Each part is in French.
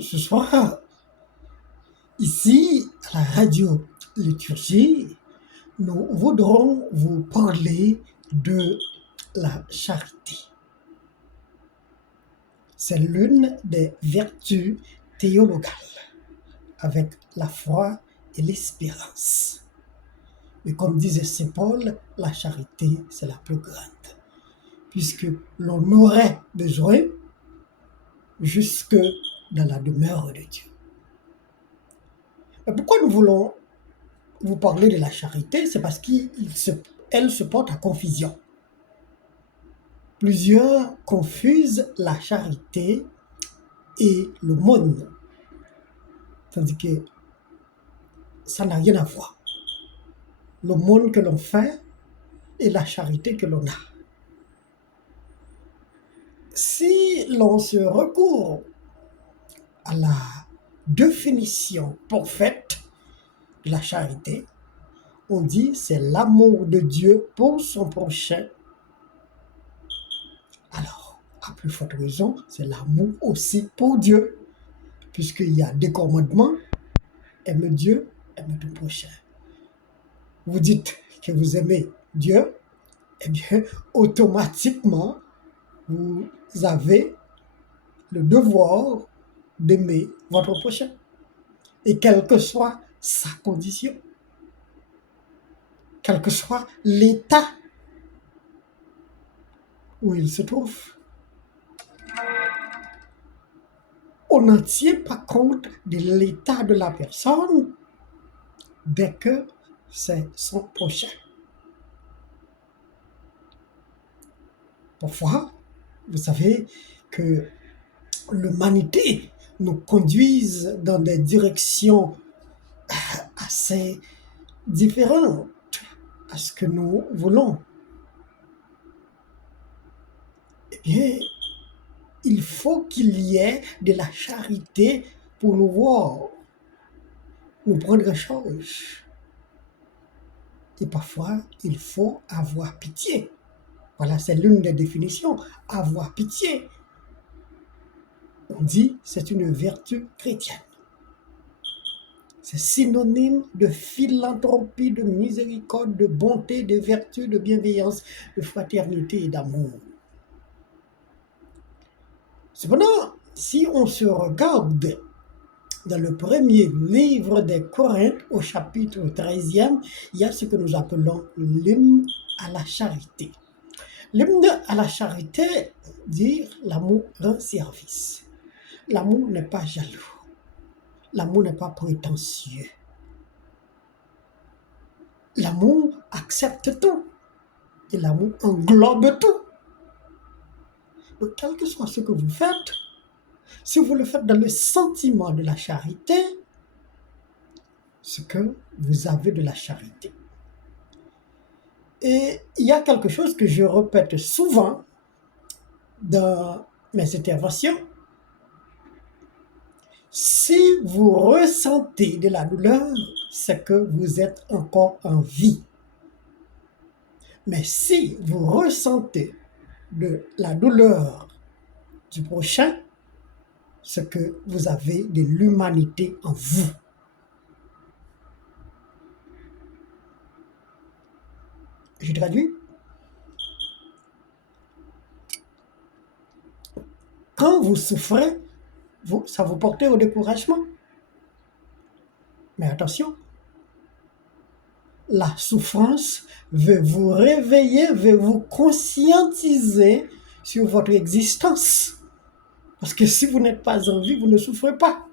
Ce soir, ici, à la radio Liturgie, nous voudrons vous parler de la charité. C'est l'une des vertus théologales, avec la foi et l'espérance. Mais comme disait Saint Paul, la charité, c'est la plus grande, puisque l'on aurait besoin jusque dans la demeure de Dieu. Mais pourquoi nous voulons vous parler de la charité? C'est parce qu'elle se porte à confusion. Plusieurs confusent la charité et l'aumône, tandis que ça n'a rien à voir. L'aumône que l'on fait et la charité que l'on a. Si l'on se recourt à la définition parfaite de la charité, on dit c'est l'amour de Dieu pour son prochain. Alors, à plus forte raison, c'est l'amour aussi pour Dieu, puisqu'il y a des commandements: aime Dieu, aime ton prochain. Vous dites que vous aimez Dieu, eh bien, automatiquement, vous avez le devoir d'aimer votre prochain, et quelle que soit sa condition, quel que soit l'état où il se trouve. On n'en tient pas compte de l'état de la personne dès que c'est son prochain. Parfois, vous savez que l'humanité nous conduise dans des directions assez différentes à ce que nous voulons. Eh bien, il faut qu'il y ait de la charité pour nous voir, nous prendre en charge. Et parfois, il faut avoir pitié. Voilà, c'est l'une des définitions, avoir pitié. On dit c'est une vertu chrétienne. C'est synonyme de philanthropie, de miséricorde, de bonté, de vertu, de bienveillance, de fraternité et d'amour. Cependant, si on se regarde dans le premier livre des Corinthes, au chapitre 13e, il y a ce que nous appelons l'hymne à la charité. L'hymne à la charité dit l'amour rend service. L'amour n'est pas jaloux. L'amour n'est pas prétentieux. L'amour accepte tout. Et l'amour englobe tout. Donc, quel que soit ce que vous faites, si vous le faites dans le sentiment de la charité, c'est que vous avez de la charité. Et il y a quelque chose que je répète souvent dans mes interventions. Si vous ressentez de la douleur, c'est que vous êtes encore en vie. Mais si vous ressentez de la douleur du prochain, c'est que vous avez de l'humanité en vous. Je traduis. Quand vous souffrez, ça vous porte au découragement. Mais attention, la souffrance veut vous réveiller, veut vous conscientiser sur votre existence. Parce que si vous n'êtes pas en vie, vous ne souffrez pas.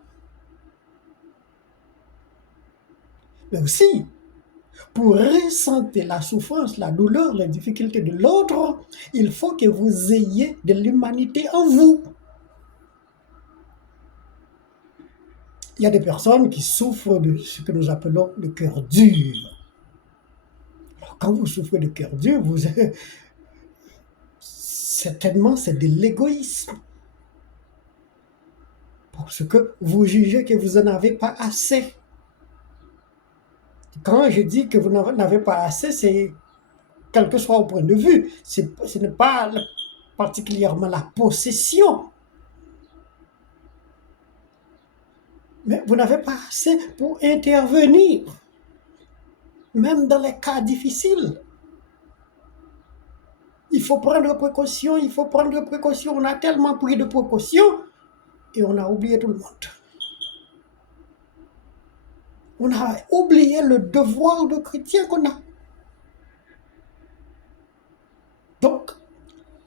Mais aussi, pour ressentir la souffrance, la douleur, les difficultés de l'autre, il faut que vous ayez de l'humanité en vous. Il y a des personnes qui souffrent de ce que nous appelons le cœur dur. Alors, quand vous souffrez de cœur dur, certainement c'est de l'égoïsme. Parce que vous jugez que vous n'en avez pas assez. Quand je dis que vous n'en avez pas assez, c'est quel que soit au point de vue. Ce n'est pas particulièrement la possession. Mais vous n'avez pas assez pour intervenir, même dans les cas difficiles. Il faut prendre précaution, il faut prendre précaution. On a tellement pris de précautions et on a oublié tout le monde. On a oublié le devoir de chrétien qu'on a. Donc,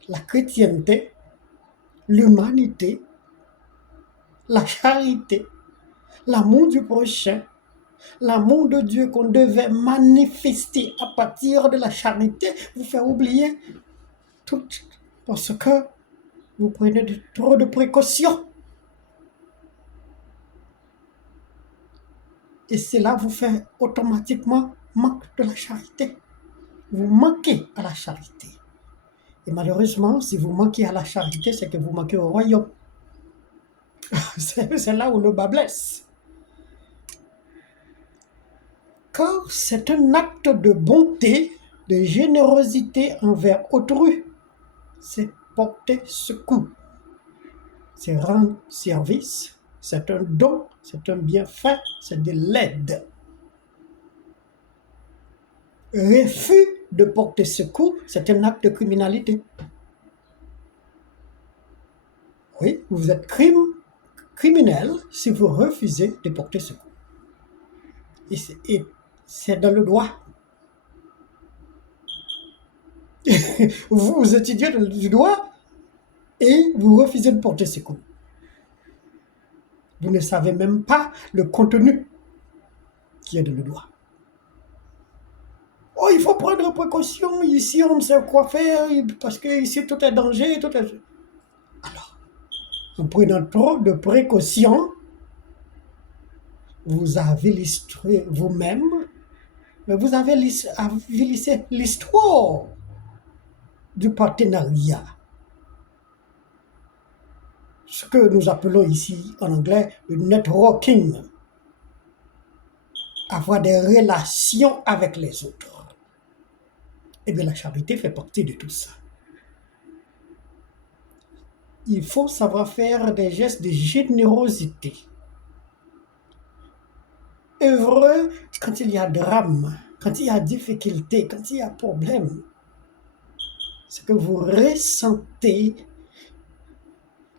la chrétienté, l'humanité, la charité, l'amour du prochain, l'amour de Dieu qu'on devait manifester à partir de la charité, vous fait oublier tout parce que vous prenez trop de précautions. Et cela vous fait automatiquement manque de la charité. Vous manquez à la charité. Et malheureusement, si vous manquez à la charité, c'est que vous manquez au royaume. C'est là où le bas blesse. Car c'est un acte de bonté, de générosité envers autrui. C'est porter secours. C'est rendre service. C'est un don, c'est un bienfait, c'est de l'aide. Refus de porter secours, c'est un acte de criminalité. Oui, vous êtes criminel si vous refusez de porter secours. Et c'est dans le droit. Vous étudiez du droit et vous refusez de porter secours. Vous ne savez même pas le contenu qui est dans le droit. Oh, il faut prendre précaution, ici on ne sait quoi faire, parce que ici tout est danger, tout est... Alors, en prenant trop de précautions, vous avez l'histoire vous-même, mais vous avez l'histoire du partenariat. Ce que nous appelons ici en anglais le networking. Avoir des relations avec les autres. Eh bien, la charité fait partie de tout ça. Il faut savoir faire des gestes de générosité. Heureux quand il y a drame, quand il y a difficulté, quand il y a problème. C'est que vous ressentez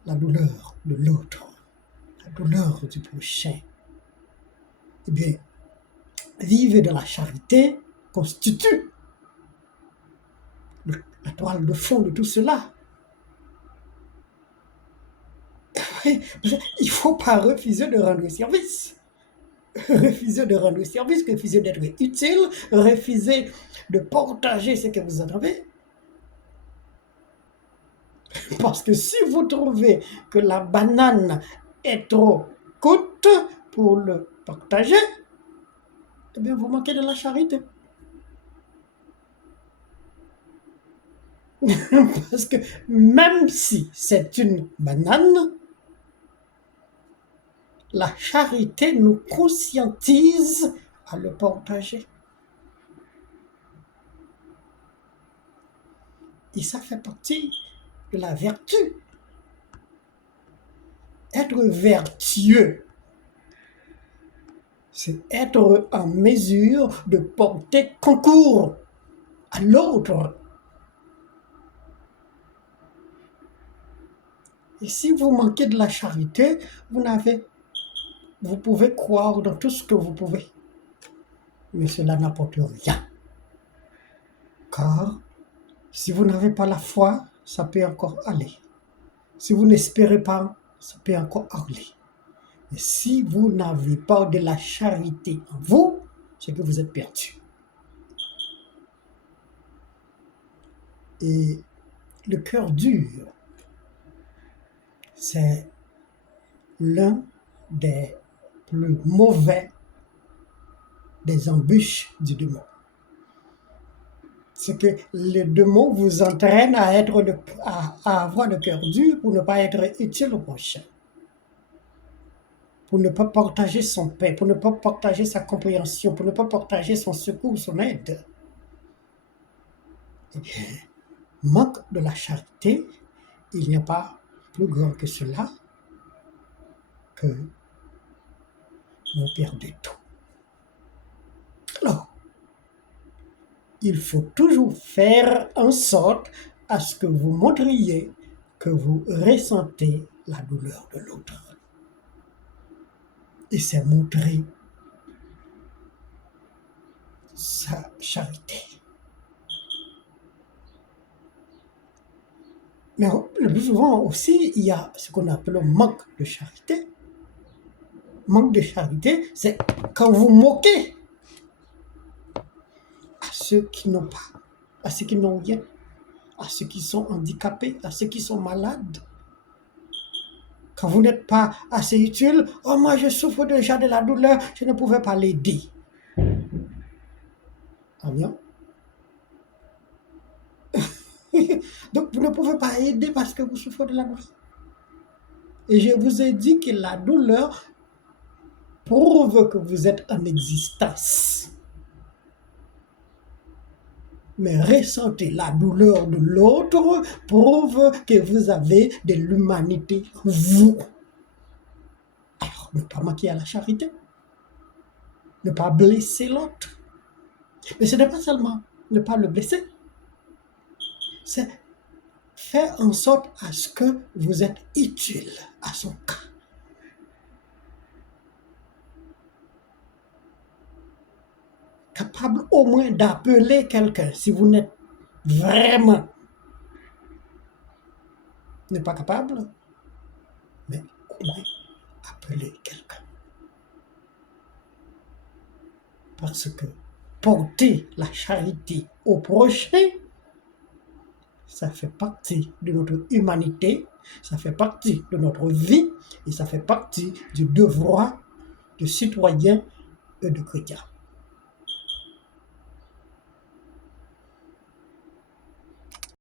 la douleur de l'autre, la douleur du prochain. Eh bien, vivre dans la charité constitue la toile de fond de tout cela. Il ne faut pas refuser de rendre service. Refuser de rendre service, refuser d'être utile, refuser de partager ce que vous en avez. Parce que si vous trouvez que la banane est trop coûte pour le partager, eh bien vous manquez de la charité. Parce que même si c'est une banane, la charité nous conscientise à le partager. Et ça fait partie de la vertu. Être vertueux, c'est être en mesure de porter concours à l'autre. Et si vous manquez de la charité, vous pouvez croire dans tout ce que vous pouvez. Mais cela n'apporte rien. Car si vous n'avez pas la foi, ça peut encore aller. Si vous n'espérez pas, ça peut encore aller. Et si vous n'avez pas de la charité en vous, c'est que vous êtes perdu. Et le cœur dur, c'est l'un des plus mauvais des embûches du démon. C'est que le démon vous entraîne à avoir le cœur dur pour ne pas être utile au prochain, pour ne pas partager son pain, pour ne pas partager sa compréhension, pour ne pas partager son secours, son aide. Eh bien, manque de la charité, il n'y a pas plus grand que cela, que vous perdez tout. Alors, il faut toujours faire en sorte à ce que vous montriez que vous ressentez la douleur de l'autre. Et c'est montrer sa charité. Mais le plus souvent aussi, il y a ce qu'on appelle le manque de charité. Manque de charité, c'est quand vous moquez à ceux qui n'ont pas, à ceux qui n'ont rien, à ceux qui sont handicapés, à ceux qui sont malades. Quand vous n'êtes pas assez utile, oh moi je souffre déjà de la douleur, je ne pouvais pas l'aider. Ah bien? Donc vous ne pouvez pas aider parce que vous souffrez de la douleur. Et je vous ai dit que la douleur prouve que vous êtes en existence. Mais ressentir la douleur de l'autre prouve que vous avez de l'humanité, vous. Alors, ne pas manquer à la charité, ne pas blesser l'autre. Mais ce n'est pas seulement ne pas le blesser, c'est faire en sorte à ce que vous êtes utile à son cas. Capable au moins d'appeler quelqu'un si vous n'êtes vraiment pas capable, mais au moins appeler quelqu'un. Parce que porter la charité au prochain, ça fait partie de notre humanité, ça fait partie de notre vie et ça fait partie du devoir de citoyen et de chrétien.